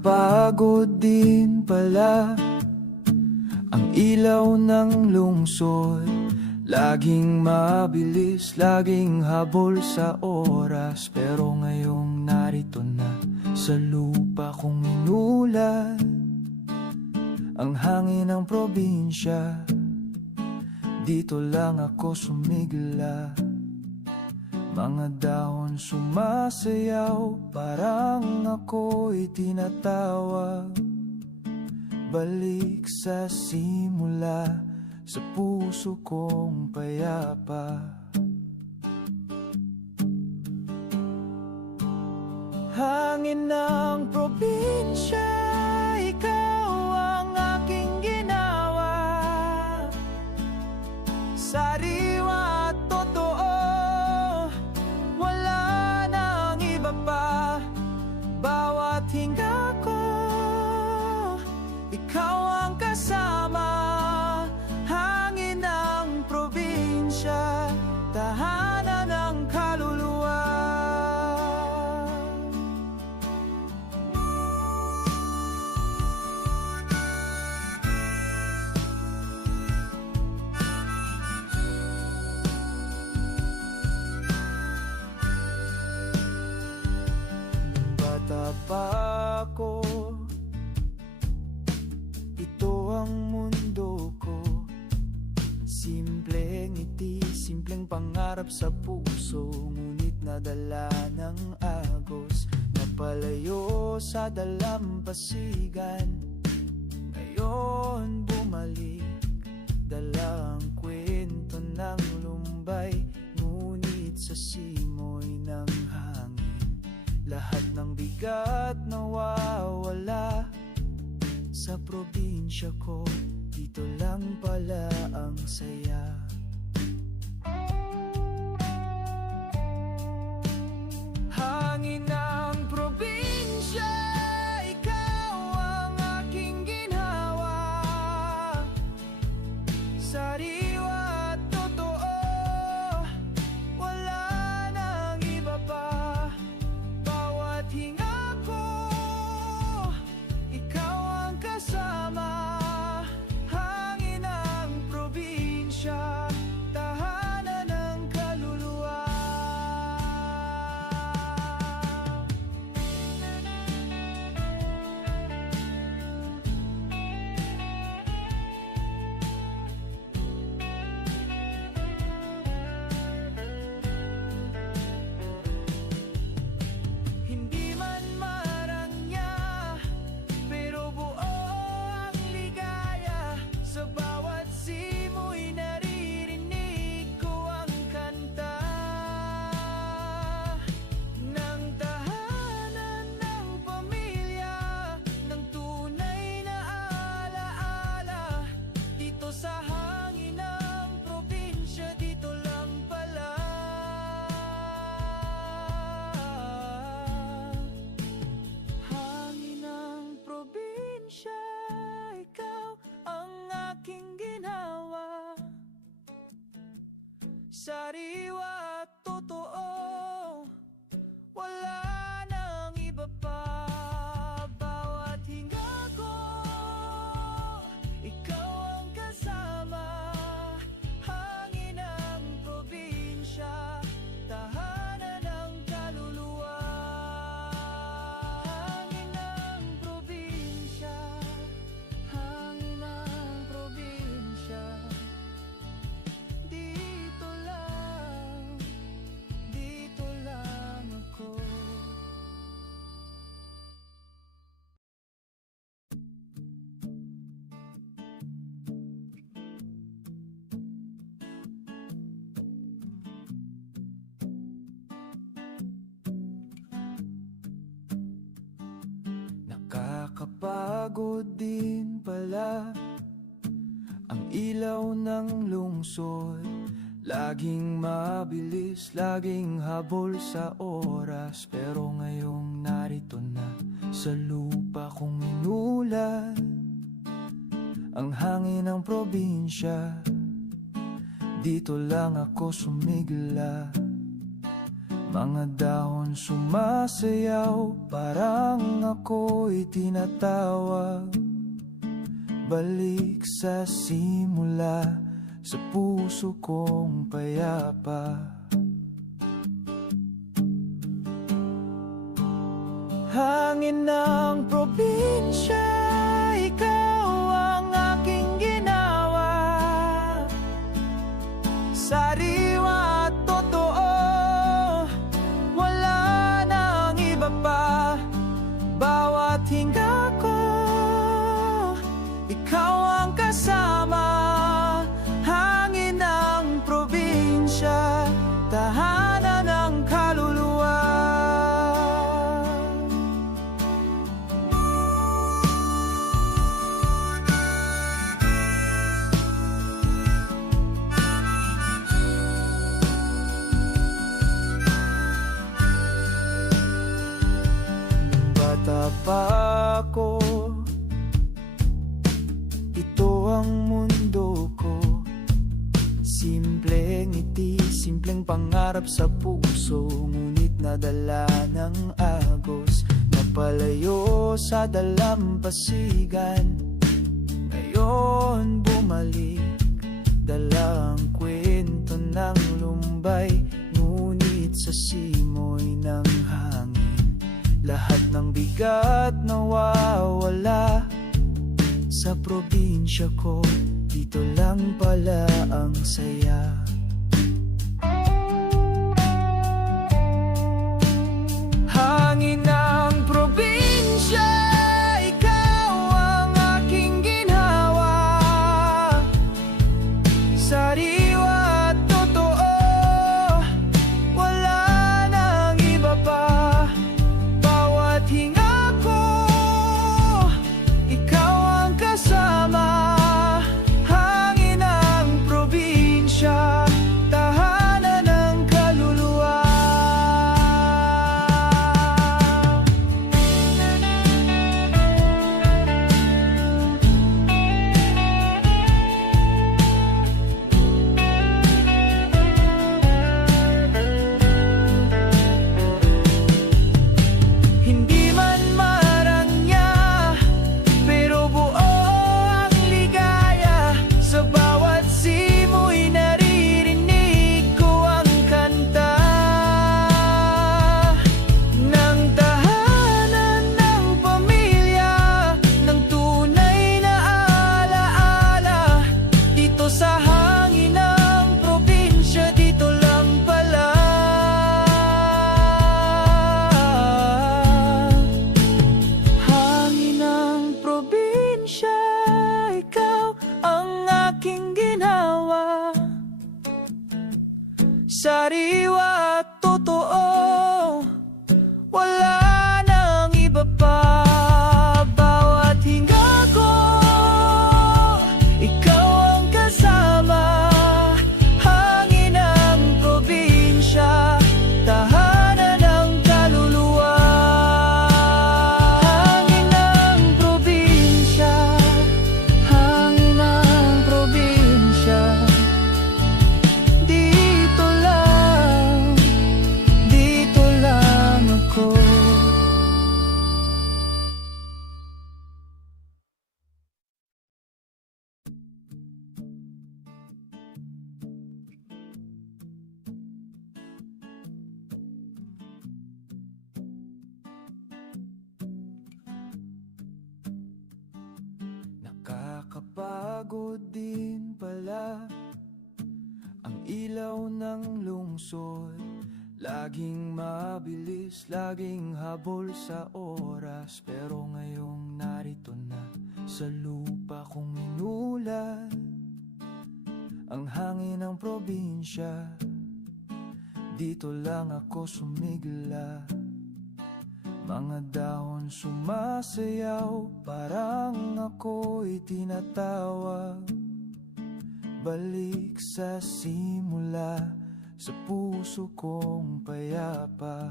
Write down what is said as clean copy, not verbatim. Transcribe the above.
Nakakapagod din pala ang ilaw ng lungsod. Laging mabilis, laging habol sa oras. Pero ngayong narito na sa lupa kong inulat ang hangin ng probinsya. Dito lang ako sumigla. Mga dahon sumasayaw, parang ako'y tinatawag. Balik sa simula, sa puso kong payapa. Hangin ng probinsya, ikaw ang aking ginawa. Sariwa at totoo, wala nang iba pa. Bawat hinga ko, ikaw ang kasama. Hangin ng probinsya, tahanan ng kaluluwa. Bata pa ako, ito ang mundo ko. Simpleng ngiti, simpleng pangarap sa puso, ngunit nadala ng agos. Napalayo sa dalampasigan, ngayon bumalik. Dala ang kwento ng lumbay, ngunit sa simoy ng hangin lahat ng bigat nawawala. Sa probinsya ko, dito lang pala ang saya. Hangin ng probinsya, ikaw ang aking ginhawa. Sariwa at totoo, wala nang iba pa. Bawat hinga ko, ikaw ang kasama. Hangin ng probinsya, tahanan ng kaluluwa. Hindi man marangya, pero buo ang ligaya. Sa bawat simoy naririnig ko ang kanta ng tahanan ng pamilya, ng tunay na alaala. Dito sa hangin ng probinsya, dito lang pala. Hangin ng probinsya, ikaw ang aking ginawa. Sariwa at totoo, wala nang iba pa. Bawat hinga ko, ikaw ang kasama. Hangin ng probinsya, tahanan ng kaluluwa. Hangin ng probinsya, hangin ng probinsya. Dito lang ako. Nakakapagod din pala ang ilaw ng lungsod. Laging mabilis, laging habol sa oras. Pero ngayong narito na sa lupa kong inulat ang hangin ng probinsya. Dito lang ako sumigla. Mga dahon sumasayaw, parang ako'y tinatawag. Balik sa simula, sa puso kong payapa. Hangin ng probinsya, ikaw ang aking ginawa. Sariwa at totoo, wala nang iba pa. Bawat hinga ko, ikaw ang kasama. Hangin ng probinsya, tahanan ng kaluluwa. Bata pa ako, ito ang mundo ko. Simpleng ngiti, simpleng pangarap sa puso, ngunit nadala ng agos. Napalayo sa dalampasigan, ngayon bumalik. Dala ang kwento ng lumbay, ngunit sa simoy ng hangin. Lahat ng bigat nawawala. Sa probinsya ko, dito lang pala ang saya. Hangin ng probinsya, ikaw ang aking ginhawa. Sariwa at totoo, wala nang iba pa. Bawat hinga ko, ikaw ang kasama. Hangin ng probinsya, tahanan ng kaluluwa. Hindi man marangya, pero buo ang ligaya. Sa bawat simoy naririnig ko ang kanta ng tahanan ng pamilya, ng tunay na alaala. Dito sa hangin ng probinsya, dito lang pala. Hangin ng probinsya, ikaw ang aking ginawa. Sariwa at totoo, wala nang iba pa. Bawat hinga ko, ikaw ang kasama. Hangin ng probinsya, tahanan ng kaluluwa. Hangin ng probinsya, hangin ng probinsya. Dito lang ako. Nakakapagod din pala ang ilaw ng lungsod. Laging mabilis, laging habol sa oras. Pero ngayong narito na sa lupa kong inulat ang hangin ng probinsya. Dito lang ako sumigla. Mga dahon sumasayaw, parang ako'y tinatawag. Balik sa simula, sa puso kong payapa.